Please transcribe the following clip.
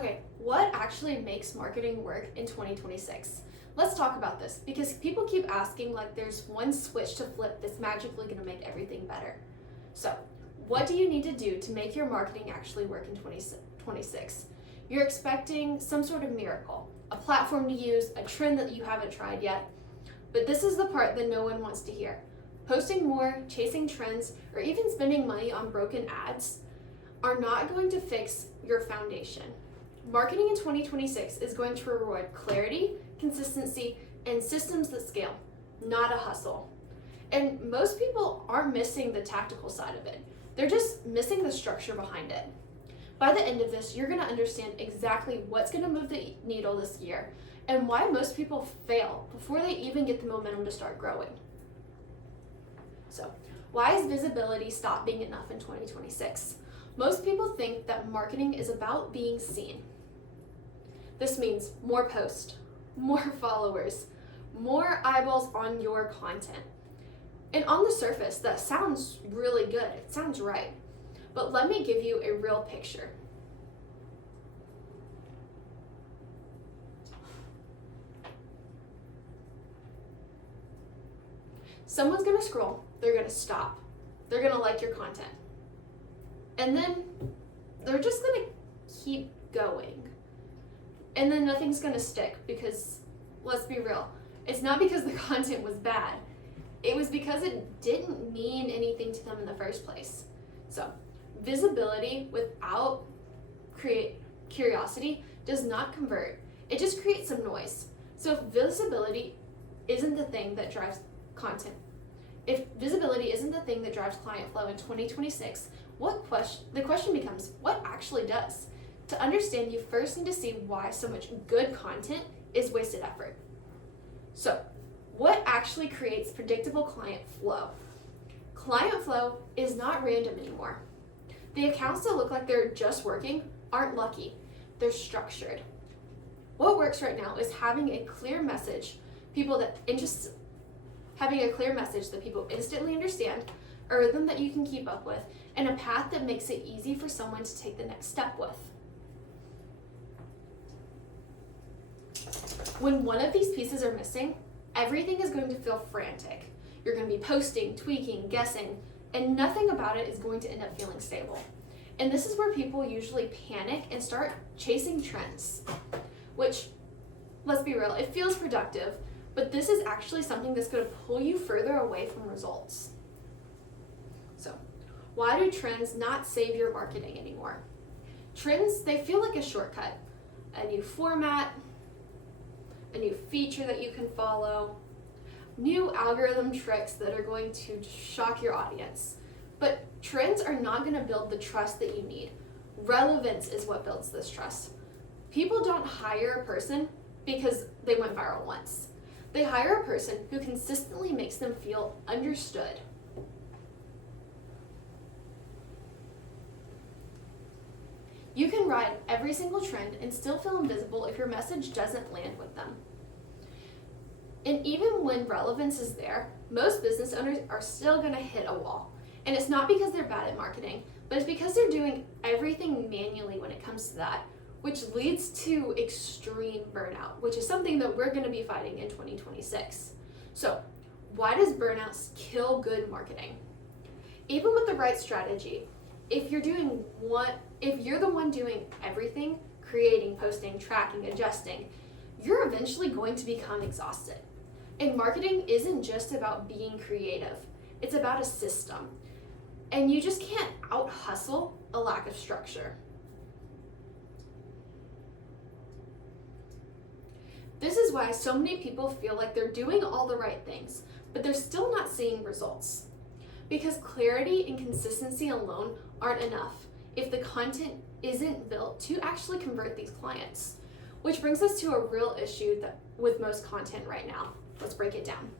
Okay, what actually makes marketing work in 2026? Let's talk about this because people keep asking like there's one switch to flip that's magically going to make everything better. So, what do you need to do to make your marketing actually work in 2026? You're expecting some sort of miracle, a platform to use, a trend that you haven't tried yet. But this is the part that no one wants to hear. Posting more, chasing trends, or even spending money on broken ads are not going to fix your foundation. Marketing in 2026 is going to reward clarity, consistency, and systems that scale, not a hustle. And most people aren't missing the tactical side of it. They're just missing the structure behind it. By the end of this, you're going to understand exactly what's going to move the needle this year and why most people fail before they even get the momentum to start growing. So, why is visibility stop being enough in 2026? Most people think that marketing is about being seen. This means more posts, more followers, more eyeballs on your content. And on the surface, that sounds really good. It sounds right. But let me give you a real picture. Someone's gonna scroll, they're gonna stop, they're gonna like your content. And then they're just gonna keep going. And then nothing's gonna stick because, let's be real, it's not because the content was bad. It was because it didn't mean anything to them in the first place. So, visibility without curiosity does not convert. It just creates some noise. So if visibility isn't the thing that drives content, if visibility isn't the thing that drives client flow in 2026, the question becomes, what actually does? To understand, you first need to see why so much good content is wasted effort. So, what actually creates predictable client flow? Client flow is not random anymore. The accounts that look like they're just working aren't lucky. They're structured. What works right now is having a clear message having a clear message that people instantly understand, a rhythm that you can keep up with, and a path that makes it easy for someone to take the next step with. When one of these pieces are missing, everything is going to feel frantic. You're going to be posting, tweaking, guessing, and nothing about it is going to end up feeling stable. And this is where people usually panic and start chasing trends, which, let's be real, it feels productive, but this is actually something that's going to pull you further away from results. So, why do trends not save your marketing anymore? Trends, they feel like a shortcut, a new format, a new feature that you can follow, new algorithm tricks that are going to shock your audience. But trends are not going to build the trust that you need. Relevance is what builds this trust. People don't hire a person because they went viral once. They hire a person who consistently makes them feel understood. You can ride every single trend and still feel invisible if your message doesn't land with them. And even when relevance is there, most business owners are still going to hit a wall. And it's not because they're bad at marketing, but it's because they're doing everything manually when it comes to that, which leads to extreme burnout, which is something that we're going to be fighting in 2026. So, why does burnout kill good marketing? Even with the right strategy, if you're the one doing everything, creating, posting, tracking, adjusting, you're eventually going to become exhausted. And marketing isn't just about being creative. It's about a system. And you just can't out-hustle a lack of structure. This is why so many people feel like they're doing all the right things, but they're still not seeing results. Because clarity and consistency alone aren't enough if the content isn't built to actually convert these clients. Which brings us to a real issue with most content right now. Let's break it down.